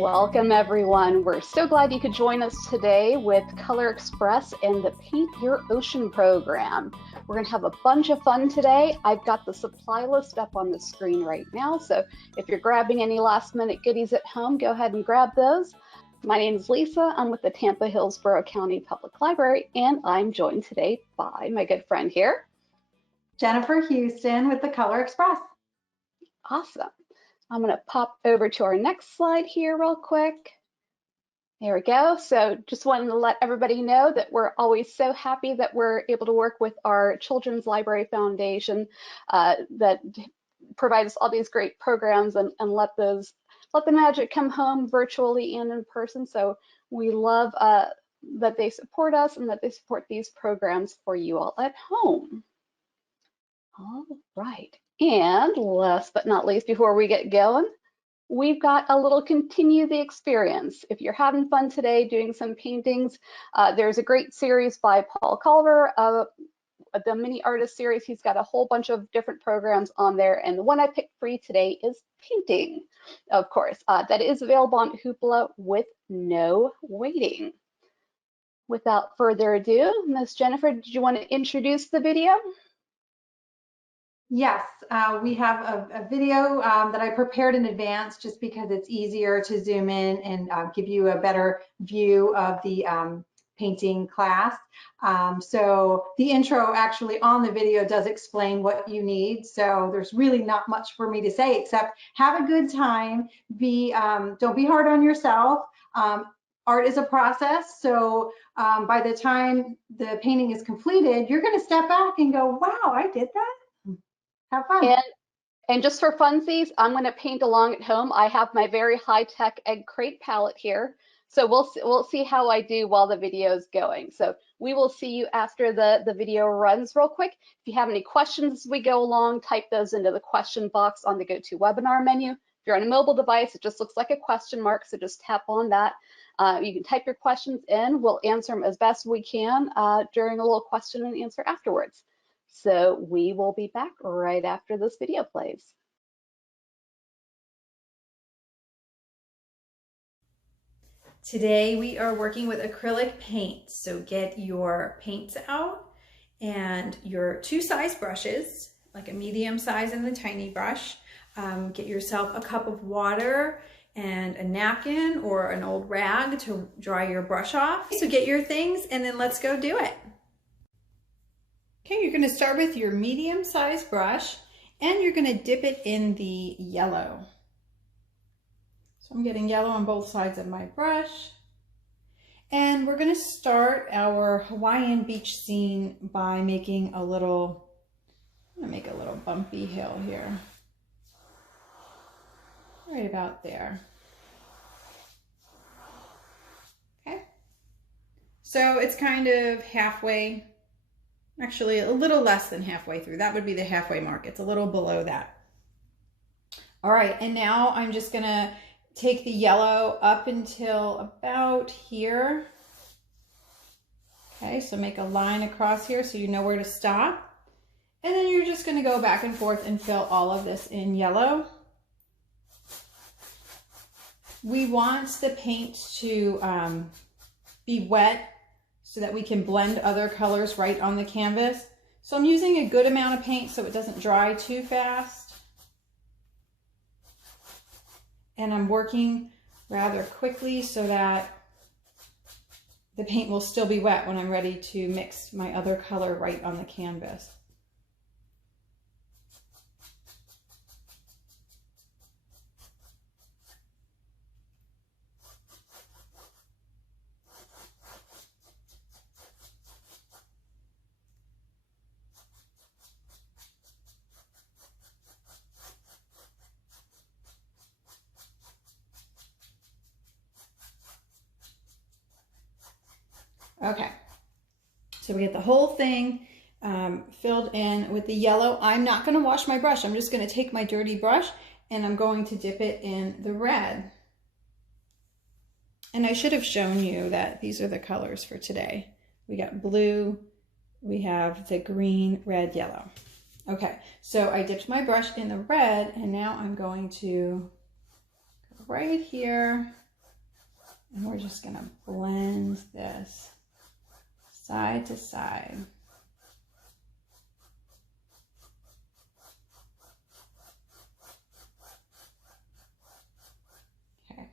Welcome everyone. We're so glad you could join us today with Color Express and the Paint Your Ocean program. We're going to have a bunch of fun today. I've got the supply list up on the screen right now, so if you're grabbing any last minute goodies at home, go ahead and grab those. My name is Lisa. I'm with the Tampa Hillsborough County Public Library, and I'm joined today by my good friend here, Jennifer Houston with the Color Express. Awesome. I'm going to pop over to our next slide here real quick. There we go. So just wanted to let everybody know that we're always so happy that we're able to work with our Children's Library Foundation that provides us all these great programs and let the magic come home virtually and in person. So we love that they support us and that they support these programs for you all at home. All right. And last but not least, before we get going, we've got a little continue the experience. If you're having fun today doing some paintings, there's a great series by Paul Calver, the mini artist series. He's got a whole bunch of different programs on there. And the one I picked for you today is painting, of course. That is available on Hoopla with no waiting. Without further ado, Ms. Jennifer, did you want to introduce the video? Yes, we have a video that I prepared in advance just because it's easier to zoom in and give you a better view of the painting class. So the intro actually on the video does explain what you need. So there's really not much for me to say except have a good time. Don't be hard on yourself. Art is a process, so by the time the painting is completed, you're going to step back and go, wow, I did that. Have fun. And just for funsies, I'm going to paint along at home. I have my very high-tech egg crate palette here. So we'll see how I do while the video is going. So we will see you after the video runs real quick. If you have any questions as we go along, type those into the question box on the GoToWebinar menu. If you're on a mobile device, it just looks like a question mark, so just tap on that. You can type your questions in. We'll answer them as best we can during a little question and answer afterwards. So we will be back right after this video plays. Today we are working with acrylic paint. So get your paints out and your 2 size brushes, like a medium size and the tiny brush. Get yourself a cup of water and a napkin or an old rag to dry your brush off. So get your things and then let's go do it. Okay, you're going to start with your medium-sized brush and you're going to dip it in the yellow. So I'm getting yellow on both sides of my brush. And we're going to start our Hawaiian beach scene by making I'm going to make a little bumpy hill here. Right about there. Okay. So it's kind of halfway. Actually, a little less than halfway through. That would be the halfway mark. It's a little below that. All right, and now I'm just gonna take the yellow up until about here. Okay, so make a line across here so you know where to stop. And then you're just gonna go back and forth and fill all of this in yellow. We want the paint to be wet so that we can blend other colors right on the canvas. So I'm using a good amount of paint so it doesn't dry too fast. And I'm working rather quickly so that the paint will still be wet when I'm ready to mix my other color right on the canvas. Okay, so we get the whole thing filled in with the yellow. I'm not going to wash my brush. I'm just going to take my dirty brush and I'm going to dip it in the red. And I should have shown you that these are the colors for today. We got blue, we have the green, red, yellow. Okay, so I dipped my brush in the red and now I'm going to go right here And we're just gonna blend this side to side. Okay.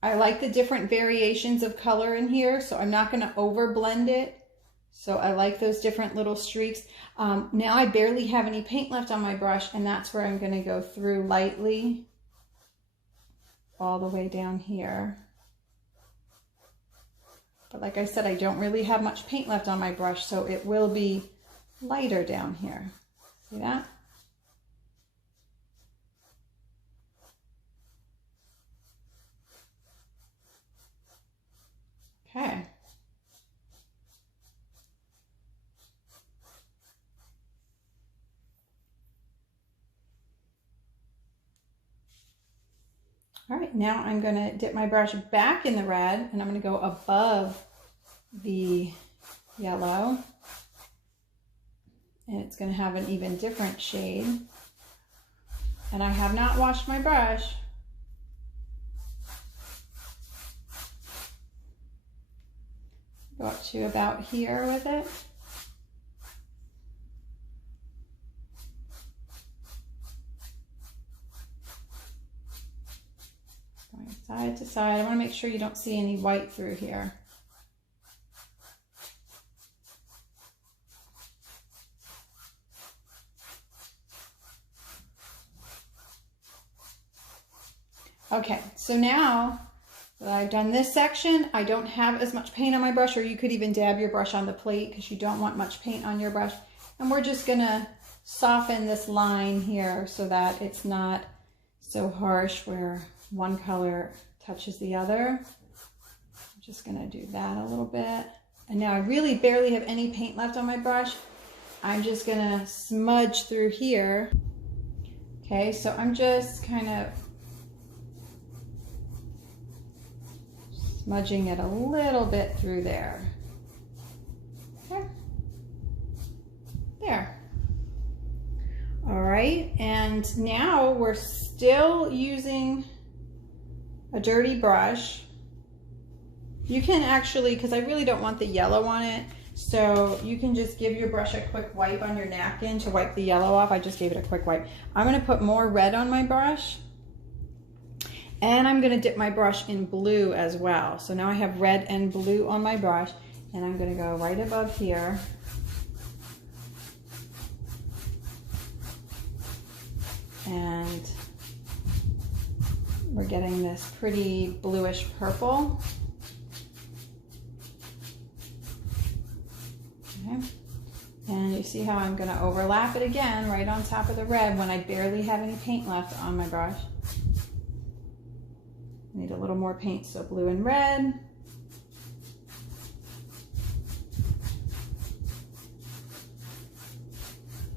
I like the different variations of color in here, so I'm not gonna over blend it. So I like those different little streaks. Now I barely have any paint left on my brush, and that's where I'm going to go through lightly all the way down here. But like I said, I don't really have much paint left on my brush, so it will be lighter down here. See that? Okay. All right, now I'm going to dip my brush back in the red, and I'm going to go above the yellow. And it's going to have an even different shade. And I have not washed my brush. Go up to about here with it. Going side to side. I want to make sure you don't see any white through here. Okay, so now that I've done this section, I don't have as much paint on my brush, or you could even dab your brush on the plate because you don't want much paint on your brush. And we're just gonna soften this line here so that it's not so harsh where one color touches the other. I'm just gonna do that a little bit. And now I really barely have any paint left on my brush. I'm just gonna smudge through here. Okay, so I'm just kind of smudging it a little bit through there. Okay. There. All right, and now we're still using a dirty brush. You can actually, because I really don't want the yellow on it, so you can just give your brush a quick wipe on your napkin to wipe the yellow off. I just gave it a quick wipe. I'm going to put more red on my brush. And I'm going to dip my brush in blue as well. So now I have red and blue on my brush, and I'm going to go right above here. And we're getting this pretty bluish purple. Okay. And you see how I'm going to overlap it again right on top of the red when I barely have any paint left on my brush. Need a little more paint, so blue and red.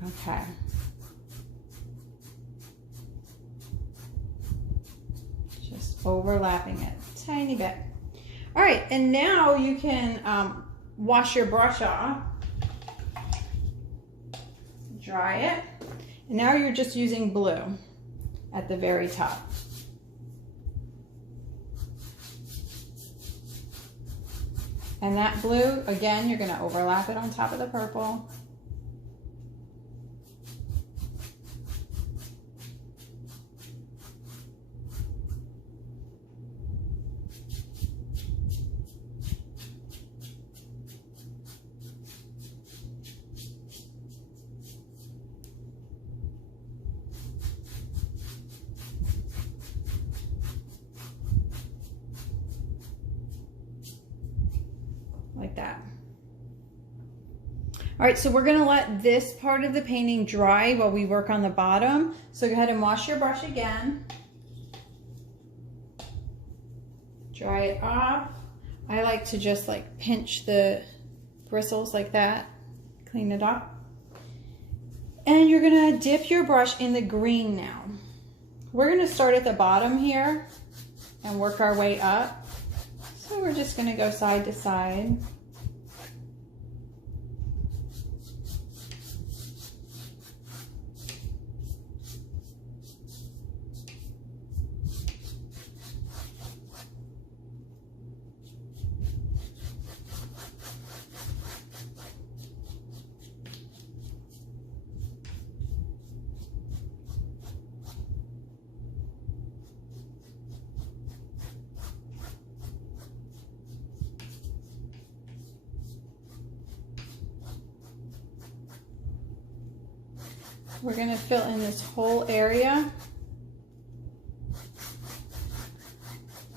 Okay. Just overlapping it a tiny bit. All right, and now you can wash your brush off. Dry it. And now you're just using blue at the very top. And that blue, again, you're going to overlap it on top of the purple. Like that. All right, so we're gonna let this part of the painting dry while we work on the bottom. So go ahead and wash your brush again. Dry it off. I like to just like pinch the bristles like that, clean it up. And you're gonna dip your brush in the green now. We're gonna start at the bottom here and work our way up. So we're just going to go side to side. We're going to fill in this whole area.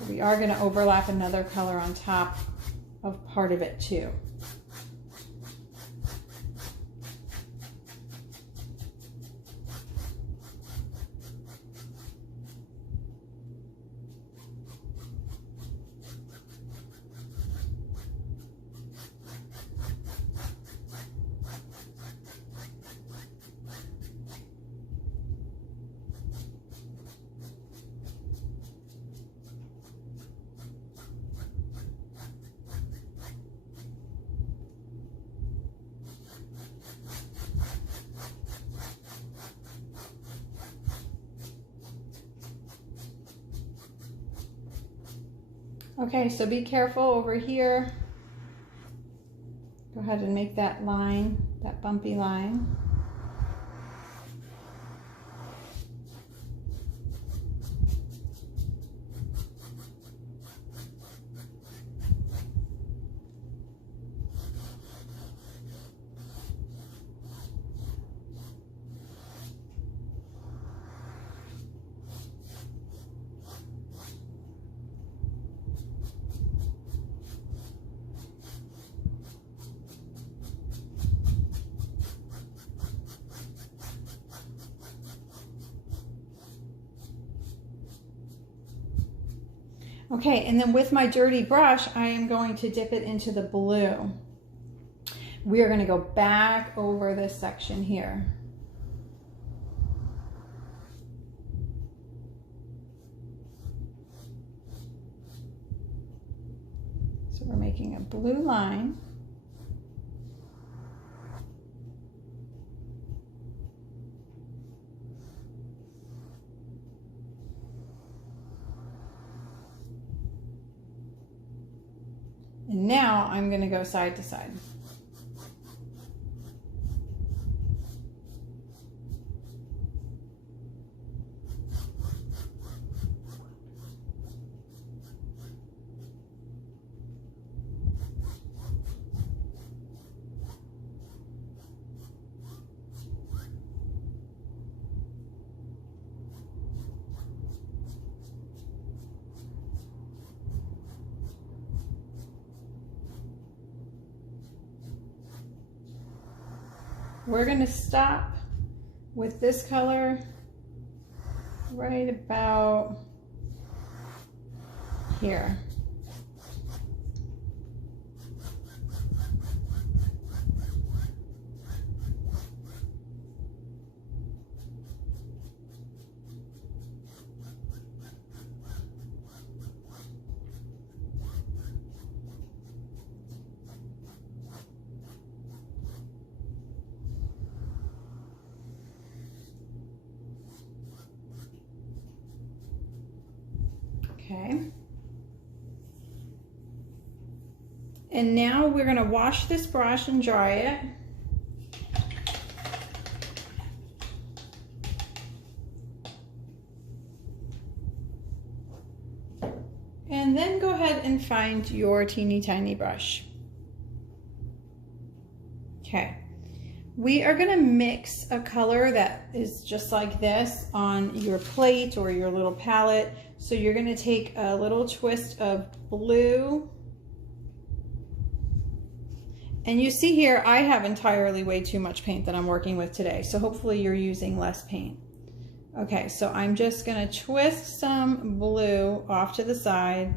We are going to overlap another color on top of part of it too. Okay, so be careful over here. Go ahead and make that line, that bumpy line. Okay, and then with my dirty brush, I am going to dip it into the blue. We are going to go back over this section here. So we're making a blue line. And now I'm going to go side to side. We're going to stop with this color right about here. Okay. And now we're going to wash this brush and dry it. And then go ahead and find your teeny tiny brush. Okay. We are going to mix a color that is just like this on your plate or your little palette. So you're going to take a little twist of blue. And you see here, I have entirely way too much paint that I'm working with today. So hopefully you're using less paint. Okay, so I'm just going to twist some blue off to the side.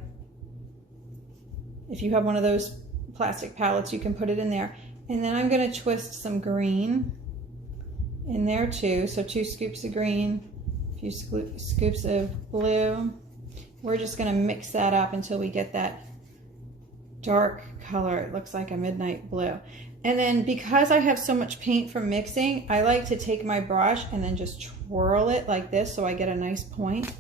If you have one of those plastic palettes, you can put it in there. And then I'm going to twist some green in there too. So 2 scoops of green, a few scoops of blue. We're just going to mix that up until we get that dark color. It looks like a midnight blue. And then because I have so much paint from mixing, I like to take my brush and then just twirl it like this so I get a nice point.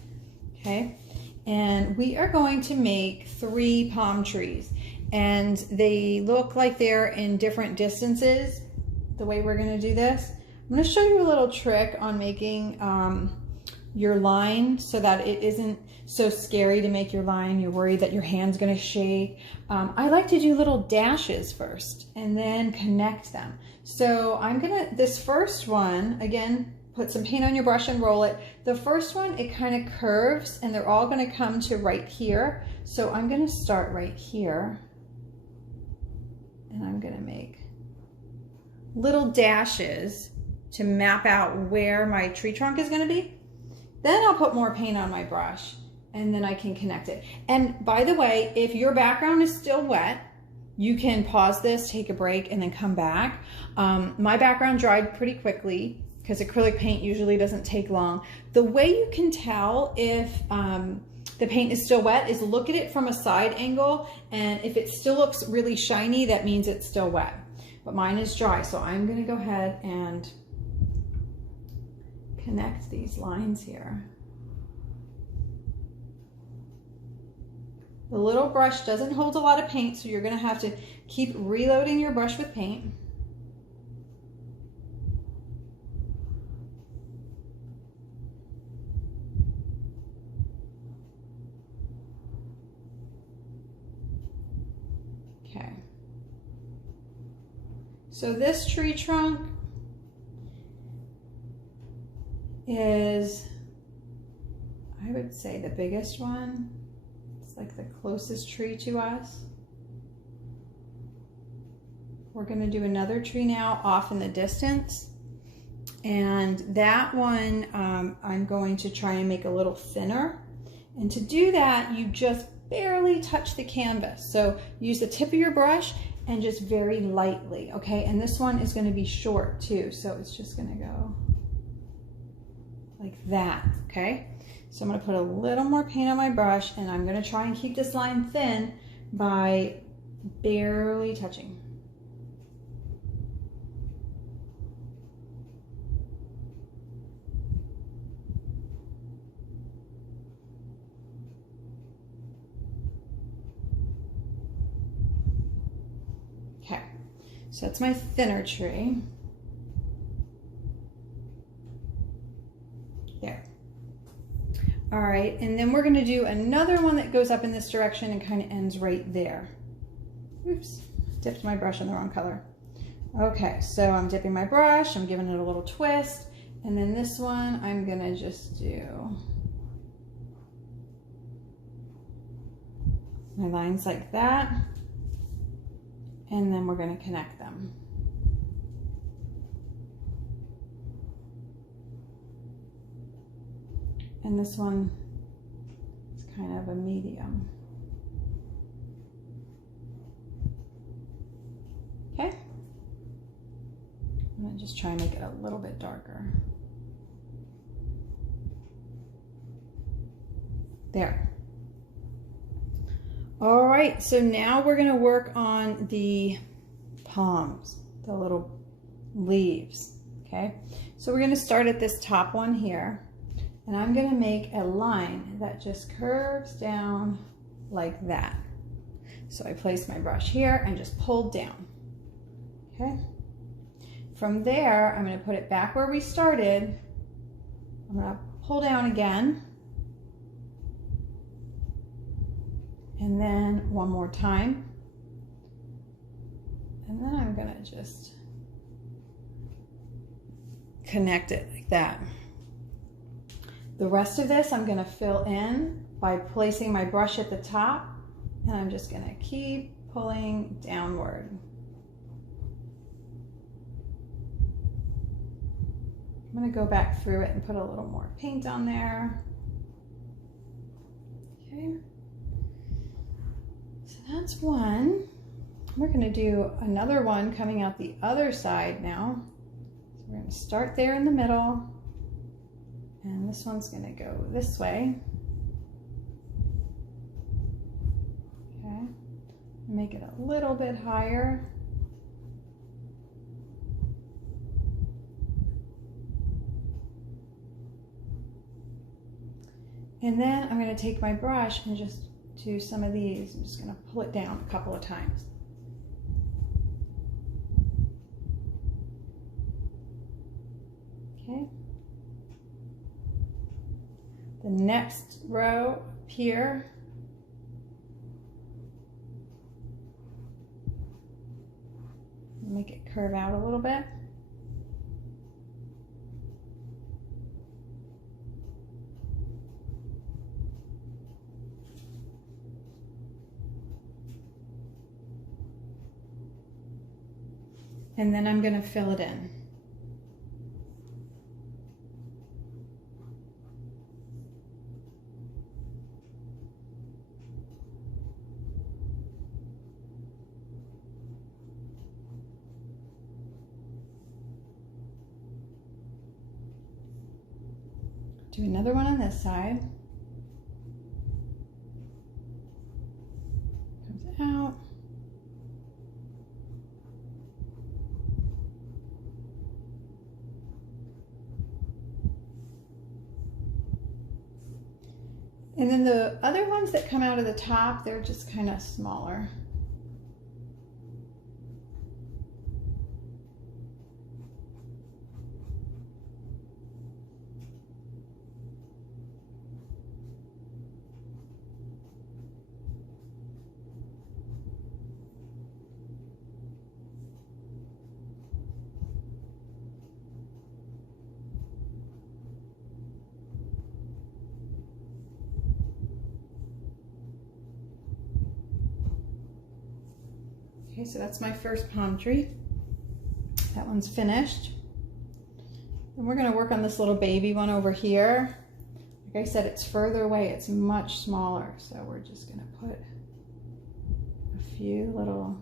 Okay. And we are going to make 3 palm trees. And they look like they're in different distances. The way we're going to do this, I'm going to show you a little trick on making your line so that it isn't so scary to make your line. You're worried that your hand's gonna shake. I like to do little dashes first and then connect them. So I'm gonna, this first one, again, put some paint on your brush and roll it. The first one, it kind of curves and they're all gonna come to right here. So I'm gonna start right here and I'm gonna make little dashes to map out where my tree trunk is gonna be. Then I'll put more paint on my brush and then I can connect it. And by the way, if your background is still wet, you can pause this, take a break, and then come back. My background dried pretty quickly because acrylic paint usually doesn't take long. The way you can tell if the paint is still wet is look at it from a side angle, and if it still looks really shiny, that means it's still wet. But mine is dry, so I'm gonna go ahead and connect these lines here. The little brush doesn't hold a lot of paint, so you're gonna have to keep reloading your brush with paint. Okay. So this tree trunk is, I would say, the biggest one. It's like the closest tree to us. We're going to do another tree now off in the distance, and that one I'm going to try and make a little thinner, and to do that you just barely touch the canvas. So use the tip of your brush and just very lightly, okay? And this one is going to be short too, so it's just going to go like that, okay? So I'm going to put a little more paint on my brush, and I'm going to try and keep this line thin by barely touching. Okay, so that's my thinner tree. There. All right, and then we're gonna do another one that goes up in this direction and kind of ends right there. Oops, dipped my brush in the wrong color. Okay, so I'm dipping my brush, I'm giving it a little twist, and then this one I'm gonna just do my lines like that, and then we're gonna connect them. And this one is kind of a medium. Okay. I'm gonna just try and make it a little bit darker. There. All right, so now we're gonna work on the palms, the little leaves, okay? So we're gonna start at this top one here. And I'm going to make a line that just curves down like that. So I place my brush here and just pull down. Okay. From there, I'm going to put it back where we started. I'm going to pull down again. And then one more time. And then I'm going to just connect it like that. The rest of this I'm going to fill in by placing my brush at the top, and I'm just going to keep pulling downward. I'm going to go back through it and put a little more paint on there. Okay, so that's one. We're going to do another one coming out the other side now. So we're going to start there in the middle. And this one's going to go this way. Okay, make it a little bit higher. And then I'm going to take my brush and just do some of these. I'm just going to pull it down a couple of times. Okay. the next row up here. Make it curve out a little bit. And then I'm going to fill it in. Do another one on this side. Comes out. And then the other ones that come out of the top, they're just kind of smaller. Okay, so that's my first palm tree. That one's finished. And we're gonna work on this little baby one over here. Like I said, it's further away, it's much smaller. So we're just gonna put a few little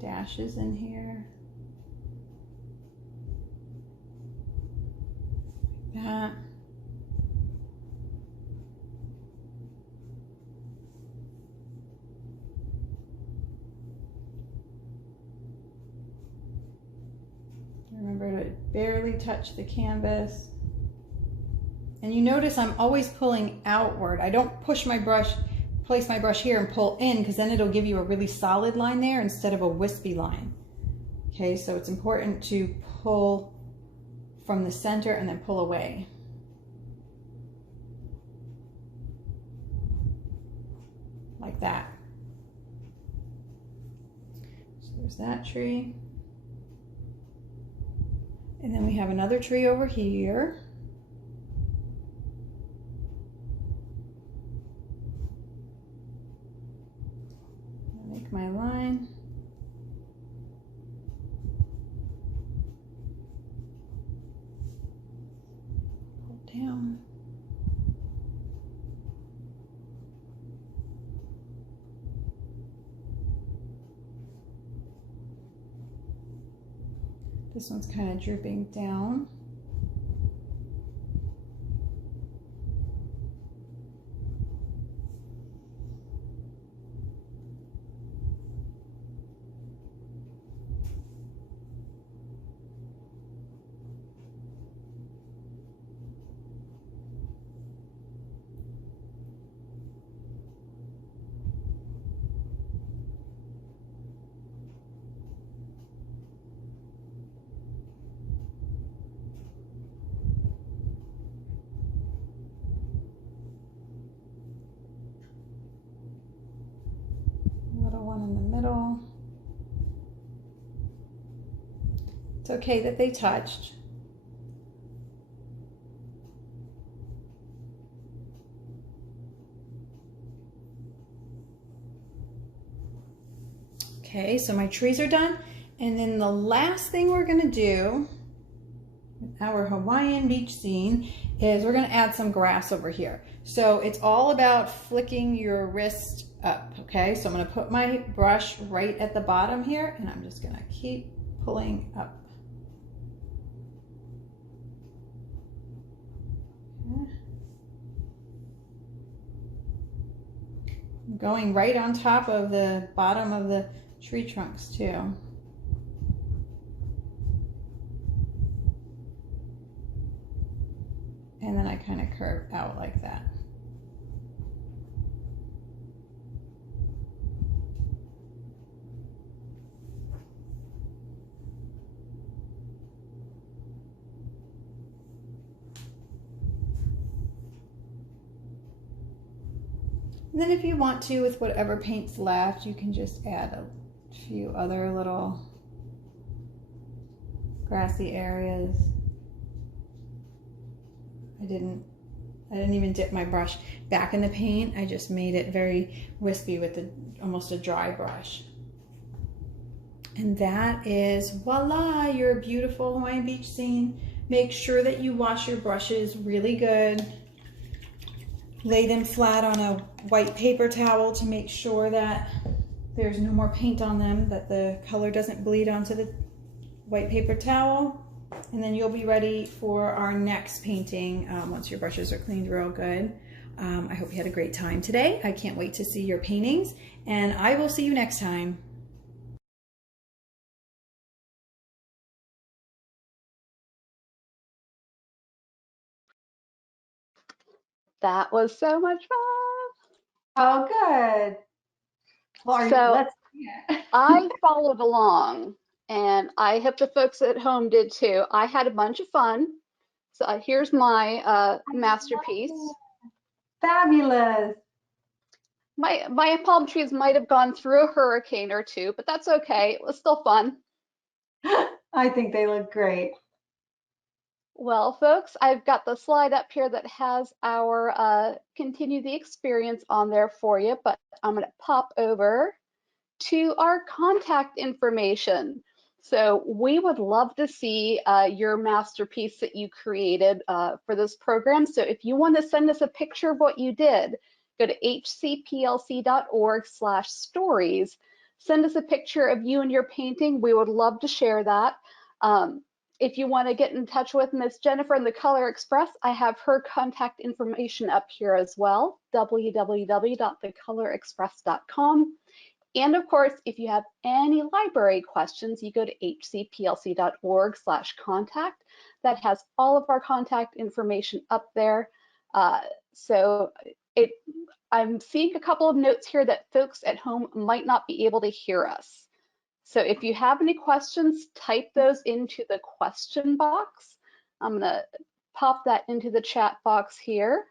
dashes in here. Like that. Remember to barely touch the canvas. And you notice I'm always pulling outward. I don't push my brush, place my brush here and pull in, because then it'll give you a really solid line there instead of a wispy line. Okay, so it's important to pull from the center and then pull away. Like that. So there's that tree. And then we have another tree over here. I'll make my line. Pull down. This one's kind of drooping down. Little one in the middle. It's okay that they touched. Okay, so my trees are done. And then the last thing we're gonna do with our Hawaiian beach scene is we're gonna add some grass over here. So it's all about flicking your wrist up, okay? So I'm gonna put my brush right at the bottom here, and I'm just gonna keep pulling up. Okay. I'm going right on top of the bottom of the tree trunks too. And then I kind of curve out like that. And then if you want to, with whatever paint's left, you can just add a few other little grassy areas. I didn't even dip my brush back in the paint. I just made it very wispy with almost a dry brush. And that is, voila, your beautiful Hawaiian beach scene. Make sure that you wash your brushes really good. Lay them flat on a white paper towel to make sure that there's no more paint on them, that the color doesn't bleed onto the white paper towel. And then you'll be ready for our next painting once your brushes are cleaned real good. I hope you had a great time today. I can't wait to see your paintings, and I will see you next time. That was so much fun. Oh, good. Well, let's see it. I followed along, and I hope the folks at home did too. I had a bunch of fun. So here's my masterpiece. Fabulous. My palm trees might have gone through a hurricane or two, but that's okay. It was still fun. I think they look great. Well, folks, I've got the slide up here that has our continue the experience on there for you, but I'm going to pop over to our contact information. So we would love to see your masterpiece that you created for this program. So if you want to send us a picture of what you did, go to hcplc.org/stories. Send us a picture of you and your painting. We would love to share that. If you want to get in touch with Miss Jennifer in the Color Express, I have her contact information up here as well, www.thecolorexpress.com. And of course, if you have any library questions, you go to hcplc.org/contact. That has all of our contact information up there. I'm seeing a couple of notes here that folks at home might not be able to hear us. So if you have any questions, type those into the question box. I'm going to pop that into the chat box here.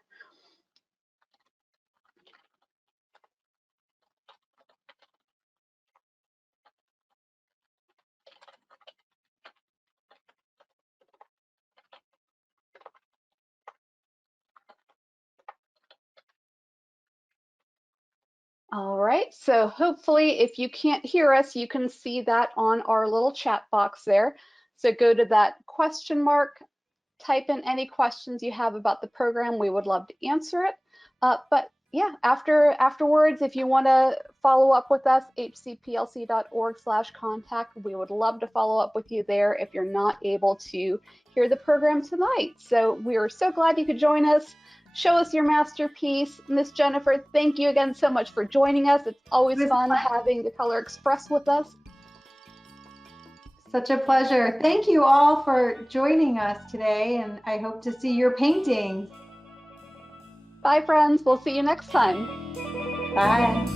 All right, so hopefully if you can't hear us, you can see that on our little chat box there. So go to that question mark, type in any questions you have about the program. We would love to answer it. But yeah, afterwards, if you want to follow up with us, hcplc.org/contact, we would love to follow up with you there if you're not able to hear the program tonight. So we are so glad you could join us. Show us your masterpiece. Miss Jennifer, thank you again so much for joining us. It's always fun having the Color Express with us. Such a pleasure. Thank you all for joining us today, and I hope to see your paintings. Bye, friends. We'll see you next time. Bye.